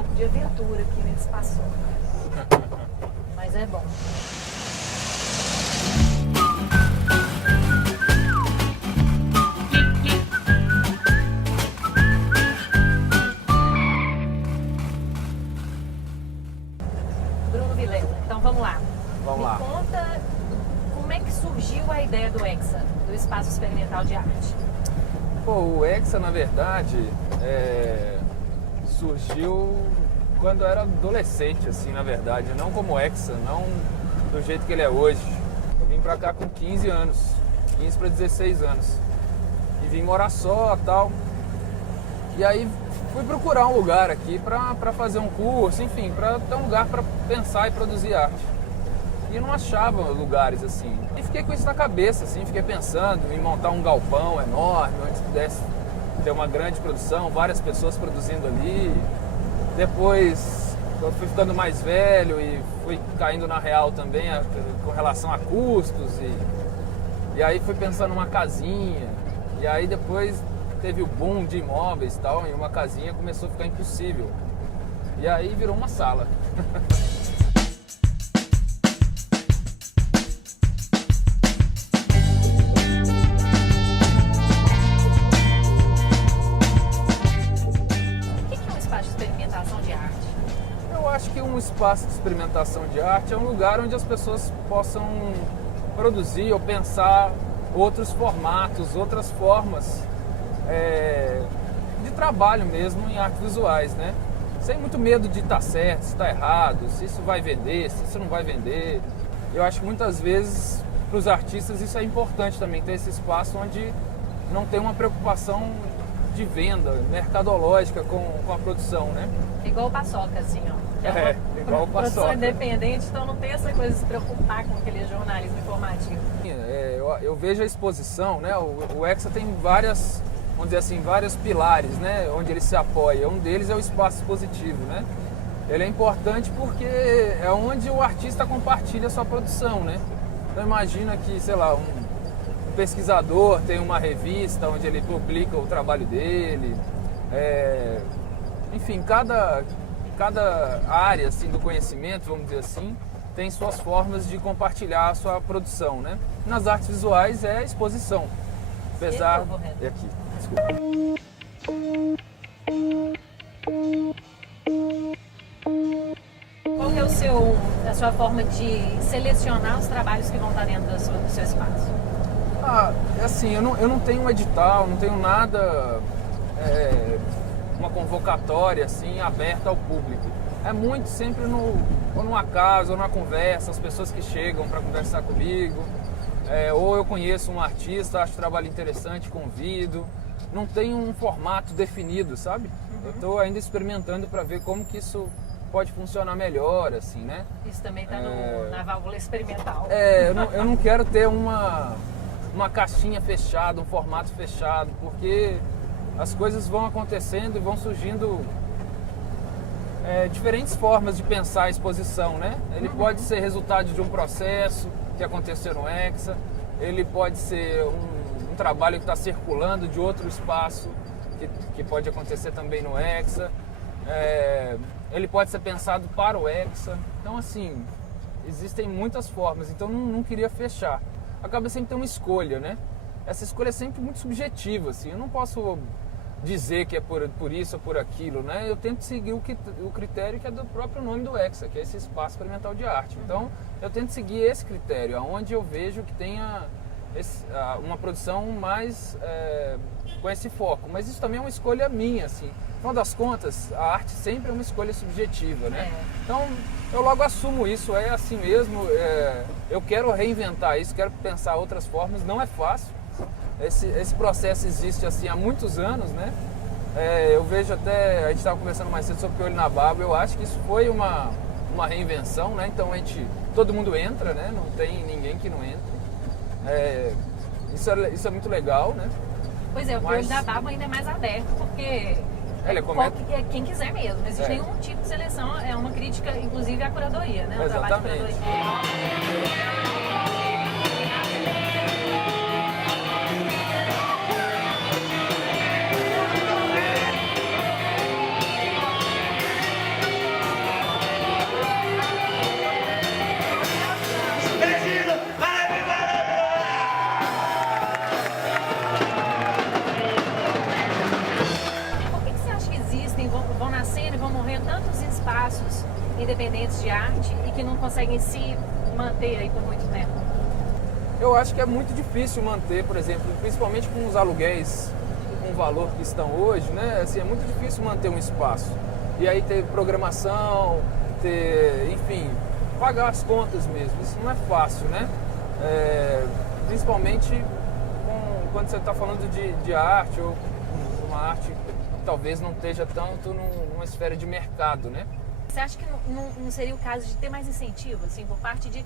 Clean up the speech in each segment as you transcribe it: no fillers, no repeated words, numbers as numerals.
pouco de aventura aqui nesse espaço. Mas é bom. Bruno Vilela, então vamos lá. Vamos lá. Me conta como é que surgiu a ideia do Hexa, do Espaço Experimental de Arte. Pô, o Hexa, na verdade, surgiu quando eu era adolescente, assim, na verdade. Não como Hexa, não do jeito que ele é hoje. Eu vim pra cá com 15 anos, 15 para 16 anos. E vim morar só e tal. E aí fui procurar um lugar aqui pra fazer um curso, enfim, pra ter um lugar pra pensar e produzir arte. E eu não achava lugares assim. E fiquei com isso na cabeça, assim, fiquei pensando em montar um galpão enorme, onde pudesse ter uma grande produção, várias pessoas produzindo ali. Depois eu fui ficando mais velho e fui caindo na real também com relação a custos. E aí fui pensando numa casinha. E aí depois teve o boom de imóveis e tal, e uma casinha começou a ficar impossível. E aí virou uma sala. Acho que um espaço de experimentação de arte é um lugar onde as pessoas possam produzir ou pensar outros formatos, outras formas de trabalho mesmo em artes visuais, né? Sem muito medo de estar certo, se está errado, se isso vai vender, se isso não vai vender. Eu acho que muitas vezes para os artistas isso é importante também, ter esse espaço onde não tem uma preocupação de venda mercadológica com a produção, né? Igual o Paçoca, assim, ó. Igual o Paçoca. Produção independente, então não tem essa coisa de se preocupar com aquele jornalismo informativo. Eu vejo a exposição, né? O Hexa tem várias, vamos dizer assim, vários pilares, né? Onde ele se apoia. Um deles é o espaço expositivo, né? Ele é importante porque é onde o artista compartilha a sua produção, né? Então imagina que, sei lá, um pesquisador tem uma revista onde ele publica o trabalho dele. Enfim, cada área assim, do conhecimento, vamos dizer assim, tem suas formas de compartilhar a sua produção, né? Nas artes visuais é a exposição. Apesar... É aqui, desculpa. Qual que é a sua forma de selecionar os trabalhos que vão estar dentro do seu espaço? Assim, eu não tenho um edital, não tenho nada, uma convocatória assim, aberta ao público. É muito sempre ou numa casa, ou numa conversa, as pessoas que chegam para conversar comigo, ou eu conheço um artista, acho o trabalho interessante, convido. Não tem um formato definido, sabe? Uhum. Eu estou ainda experimentando para ver como que isso pode funcionar melhor, assim, né? Isso também está na válvula experimental. Eu não quero ter uma caixinha fechada, um formato fechado, porque as coisas vão acontecendo e vão surgindo diferentes formas de pensar a exposição, né? Ele pode ser resultado de um processo que aconteceu no Hexa, ele pode ser um trabalho que está circulando de outro espaço que pode acontecer também no Hexa, ele pode ser pensado para o Hexa. Então, assim, existem muitas formas, então não queria fechar. Acaba sempre tendo uma escolha, né? Essa escolha é sempre muito subjetiva, assim, eu não posso dizer que é por isso ou por aquilo, né? Eu tento seguir o critério que é do próprio nome do Hexa, que é esse espaço experimental de arte. Então, eu tento seguir esse critério, aonde eu vejo que tenha uma produção mais com esse foco. Mas isso também é uma escolha minha, assim. No final das contas, a arte sempre é uma escolha subjetiva, né? Então, eu logo assumo isso, é assim mesmo. Eu quero reinventar isso, quero pensar outras formas, não é fácil. Esse processo existe assim há muitos anos, né? Eu vejo até, a gente estava conversando mais cedo sobre o Piolho na Barba, eu acho que isso foi uma reinvenção, né? Então todo mundo entra, né? Não tem ninguém que não entre. Isso é muito legal, né? Pois é, o Piolho da Barba ainda é mais aberto, porque quem quiser mesmo, não existe nenhum tipo de seleção, é uma crítica, inclusive, à curadoria, né? O trabalho de curadoria. nascendo e vão morrendo tantos espaços independentes de arte e que não conseguem se manter aí por muito tempo? Eu acho que é muito difícil manter, por exemplo, principalmente com os aluguéis com o valor que estão hoje, né? Assim, é muito difícil manter um espaço. E aí ter programação, enfim, pagar as contas mesmo. Isso não é fácil, né? Principalmente quando você está falando de arte, ou uma arte que talvez não esteja tanto numa esfera de mercado, né? Você acha que não seria o caso de ter mais incentivo, assim, por parte de...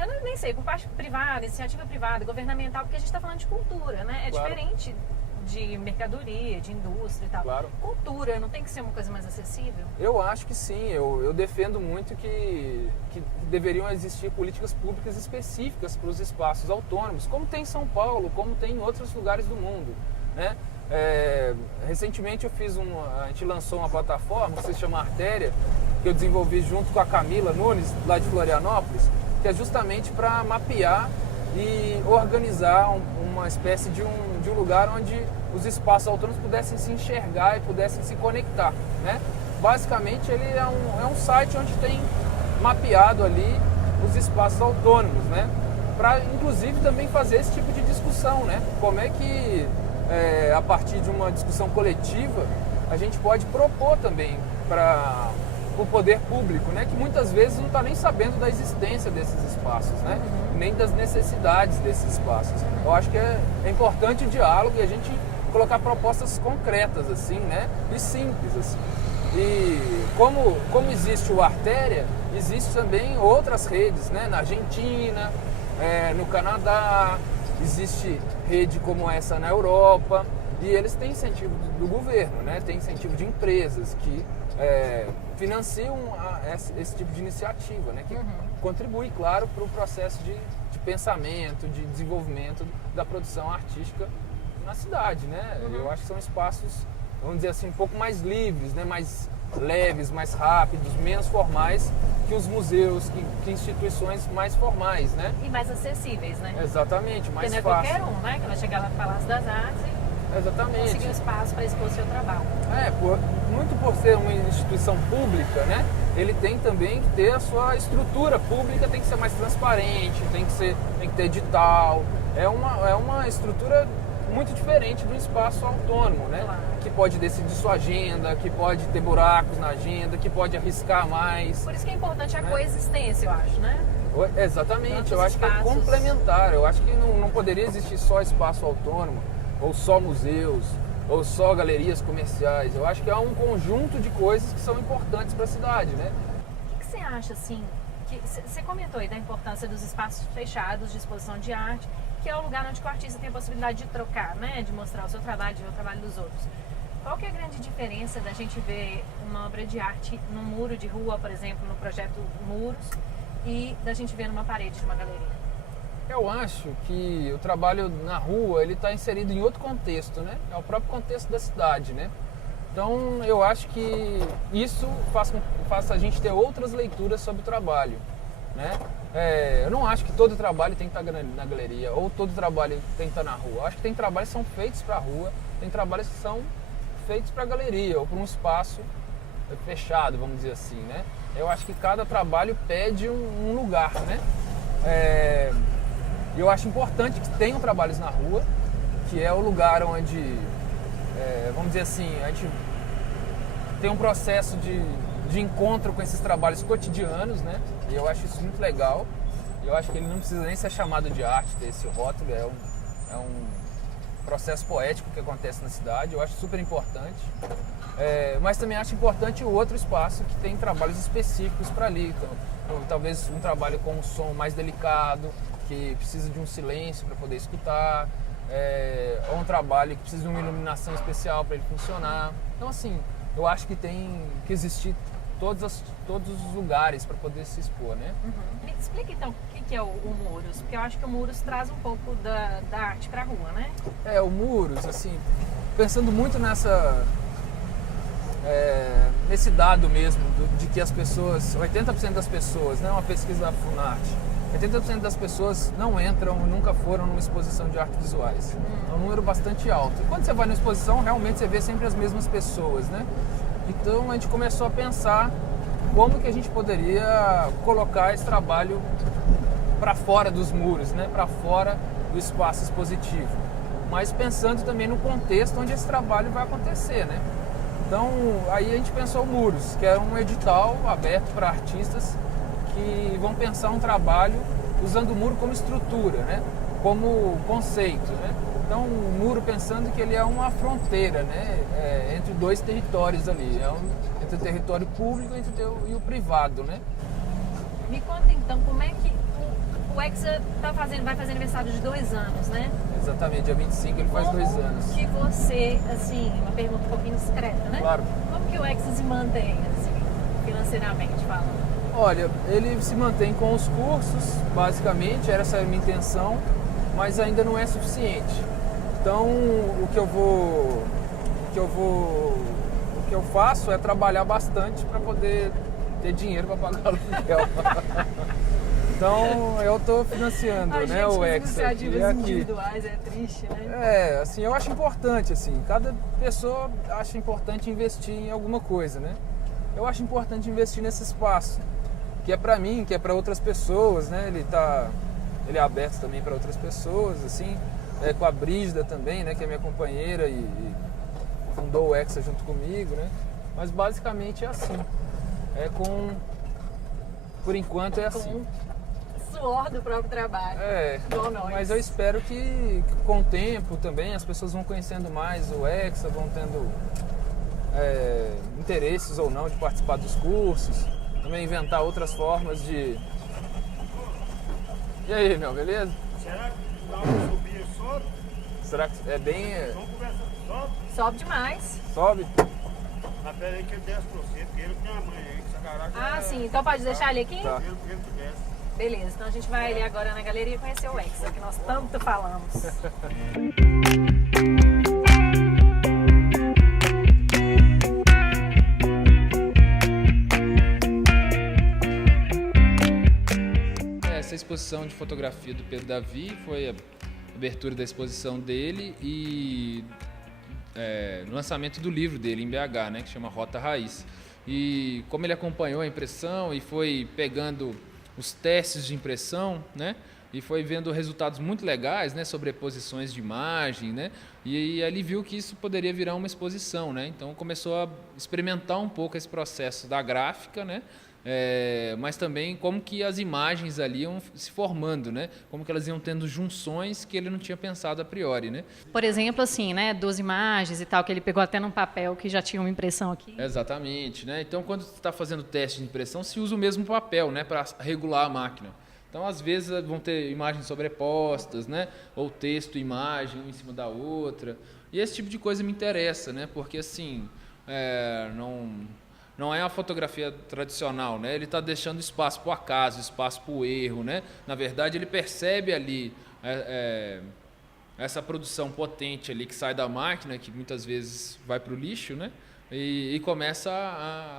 Eu nem sei, por parte privada, iniciativa privada, governamental, porque a gente está falando de cultura, né? É claro. Diferente de mercadoria, de indústria e tal. Claro. Cultura não tem que ser uma coisa mais acessível? Eu acho que sim. Eu defendo muito que deveriam existir políticas públicas específicas para os espaços autônomos, como tem em São Paulo, como tem em outros lugares do mundo, né? Recentemente a gente lançou uma plataforma que se chama Artéria, que eu desenvolvi junto com a Camila Nunes, lá de Florianópolis, que é justamente para mapear e organizar uma espécie de um lugar onde os espaços autônomos pudessem se enxergar e pudessem se conectar, né? Basicamente ele é um site onde tem mapeado ali os espaços autônomos, né? Para inclusive também fazer esse tipo de discussão, né? Como é que a partir de uma discussão coletiva a gente pode propor também para o poder público, né? Que muitas vezes não está nem sabendo da existência desses espaços, né? Nem das necessidades desses espaços. Eu acho que é importante o diálogo e a gente colocar propostas concretas, assim, né? E simples, assim. E como existe o Artéria, existe também outras redes, né? Na Argentina, no Canadá, existe rede como essa na Europa, e eles têm incentivo do governo, né? Tem incentivo de empresas que financiam esse tipo de iniciativa, né? Que contribui, claro, para o processo de pensamento, de desenvolvimento da produção artística na cidade, né? Eu acho que são espaços, vamos dizer assim, um pouco mais livres, né? Mais leves, mais rápidos, menos formais que os museus, que instituições mais formais, né? E mais acessíveis, né? Exatamente, mais fácil. Porque não é fácil. qualquer um, né? Que vai chegar lá no Palácio das Artes e conseguir um espaço para expor seu trabalho. Muito por ser uma instituição pública, né? Ele tem também que ter a sua estrutura pública, tem que ser mais transparente, tem que ter edital. É uma estrutura muito diferente do espaço autônomo, né? Claro. Que pode decidir sua agenda, que pode ter buracos na agenda, que pode arriscar mais. Por isso que é importante a coexistência, eu acho, né? Exatamente, Tantos eu acho espaços. que é complementar. Eu acho que não poderia existir só espaço autônomo, ou só museus, ou só galerias comerciais. Eu acho que há um conjunto de coisas que são importantes para a cidade, né? O que você acha, assim, que você comentou aí da importância dos espaços fechados de exposição de arte, que é o lugar onde o artista tem a possibilidade de trocar, né? De mostrar o seu trabalho, de ver o trabalho dos outros. Qual que é a grande diferença da gente ver uma obra de arte num muro de rua, por exemplo, no projeto Muros, e da gente ver numa parede de uma galeria? Eu acho que o trabalho na rua, ele está inserido em outro contexto, né? É o próprio contexto da cidade, né? Então, eu acho que isso faz a gente ter outras leituras sobre o trabalho, né? Eu não acho que todo trabalho tem que estar na galeria, ou todo trabalho tem que estar na rua. Eu acho que tem trabalhos que são feitos para a rua, tem trabalhos que são feitos para a galeria, ou para um espaço fechado, vamos dizer assim, né? Eu acho que cada trabalho pede um lugar, né? Eu acho importante que tenham trabalhos na rua, que é o lugar onde, vamos dizer assim, a gente tem um processo de encontro com esses trabalhos cotidianos, né? E eu acho isso muito legal. Eu acho que ele não precisa nem ser chamado de arte, ter esse rótulo, é um processo poético que acontece na cidade, eu acho super importante. Mas também acho importante o outro espaço que tem trabalhos específicos para ali. Então, talvez um trabalho com um som mais delicado, que precisa de um silêncio para poder escutar, ou um trabalho que precisa de uma iluminação especial para ele funcionar. Então, assim, eu acho que tem que existir todos os lugares para poder se expor, né? Me explica então o que é o Muros, porque eu acho que o Muros traz um pouco da arte para a rua, né? O Muros, assim, pensando muito nesse dado mesmo, de que as pessoas, 80% das pessoas, né, uma pesquisa da Funarte, 80% das pessoas não entram, nunca foram numa exposição de artes visuais. É um número bastante alto. E quando você vai numa exposição, realmente você vê sempre as mesmas pessoas, né? Então a gente começou a pensar como que a gente poderia colocar esse trabalho para fora dos muros, né? Para fora do espaço expositivo. Mas pensando também no contexto onde esse trabalho vai acontecer, né? Então aí a gente pensou o Muros, que é um edital aberto para artistas que vão pensar um trabalho usando o muro como estrutura, né? Como conceito, né? Então o muro pensando que ele é uma fronteira, né? Entre dois territórios ali, entre o território público e o privado, né? Me conta então, como é que o Hexa vai fazer aniversário de 2 anos, né? Exatamente, dia 25 ele faz 2 anos. Como que você, assim, uma pergunta um pouquinho discreta, né? Claro. Como que o Hexa se mantém, assim, financeiramente falando? Olha, ele se mantém com os cursos, basicamente, essa é a minha intenção, mas ainda não é suficiente. Então, o que eu faço é trabalhar bastante para poder ter dinheiro para pagar aluguel. Então, eu estou financiando, né, o Hexa. Iniciativas individuais é triste, né? Assim, eu acho importante, assim, cada pessoa acha importante investir em alguma coisa, né? Eu acho importante investir nesse espaço, que é para mim, que é para outras pessoas, né? Ele é aberto também para outras pessoas, assim, com a Brígida também, né? Que é minha companheira e fundou o Hexa junto comigo, né? Mas basicamente é assim, por enquanto é assim. Com suor do próprio trabalho, igual nós. Mas eu espero que com o tempo também as pessoas vão conhecendo mais o Hexa, vão tendo interesses ou não de participar dos cursos. Também inventar outras formas de... E aí, meu, beleza? Será que dá uma subir e sobe? Será que é bem... Vamos conversar. Sobe? Sobe demais. Sobe? Mas pera aí que ele desce pra você, porque ele tem a mãe aí, que essa caraca... Ah, sim. Então pode deixar ele aqui? Tá. Ele que desce. Beleza. Então a gente vai ali agora na galeria conhecer o Hexa, que nós tanto falamos. Essa exposição de fotografia do Pedro Davi foi a abertura da exposição dele e no lançamento do livro dele em BH, né, que chama Rota Raiz. E como ele acompanhou a impressão e foi pegando os testes de impressão, né, e foi vendo resultados muito legais, né, sobreposições de imagem, né, e ali viu que isso poderia virar uma exposição, né, então começou a experimentar um pouco esse processo da gráfica, né, mas também como que as imagens ali iam se formando, né? Como que elas iam tendo junções que ele não tinha pensado a priori, né? Por exemplo, assim, né? 2 imagens e tal, que ele pegou até num papel que já tinha uma impressão aqui. Exatamente, né? Então, quando você está fazendo teste de impressão, se usa o mesmo papel, né? Para regular a máquina. Então, às vezes, vão ter imagens sobrepostas, né? Ou texto e imagem, uma em cima da outra. E esse tipo de coisa me interessa, né? Porque, assim, não é a fotografia tradicional, né? Ele está deixando espaço para o acaso, espaço para o erro, né? Na verdade, ele percebe ali essa produção potente ali que sai da máquina, que muitas vezes vai para o lixo, né? E começa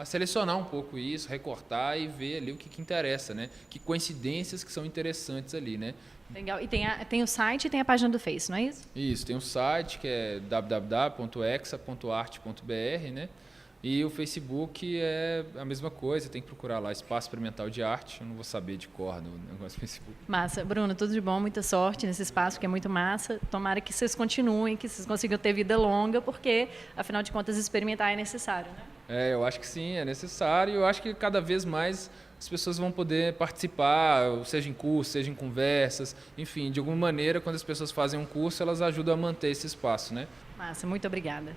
a selecionar um pouco isso, recortar e ver ali o que interessa, né? Que coincidências que são interessantes ali, né? Legal. E tem o site e tem a página do Face, não é isso? Isso, tem um site que é www.hexa.art.br, né? E o Facebook é a mesma coisa, tem que procurar lá, Espaço Experimental de Arte, eu não vou saber de cor no negócio do Facebook. Massa. Bruno, tudo de bom, muita sorte nesse espaço, que é muito massa. Tomara que vocês continuem, que vocês consigam ter vida longa, porque, afinal de contas, experimentar é necessário, né? Eu acho que sim, é necessário, e eu acho que cada vez mais as pessoas vão poder participar, seja em curso, seja em conversas, enfim, de alguma maneira, quando as pessoas fazem um curso, elas ajudam a manter esse espaço, né? Massa, muito obrigada.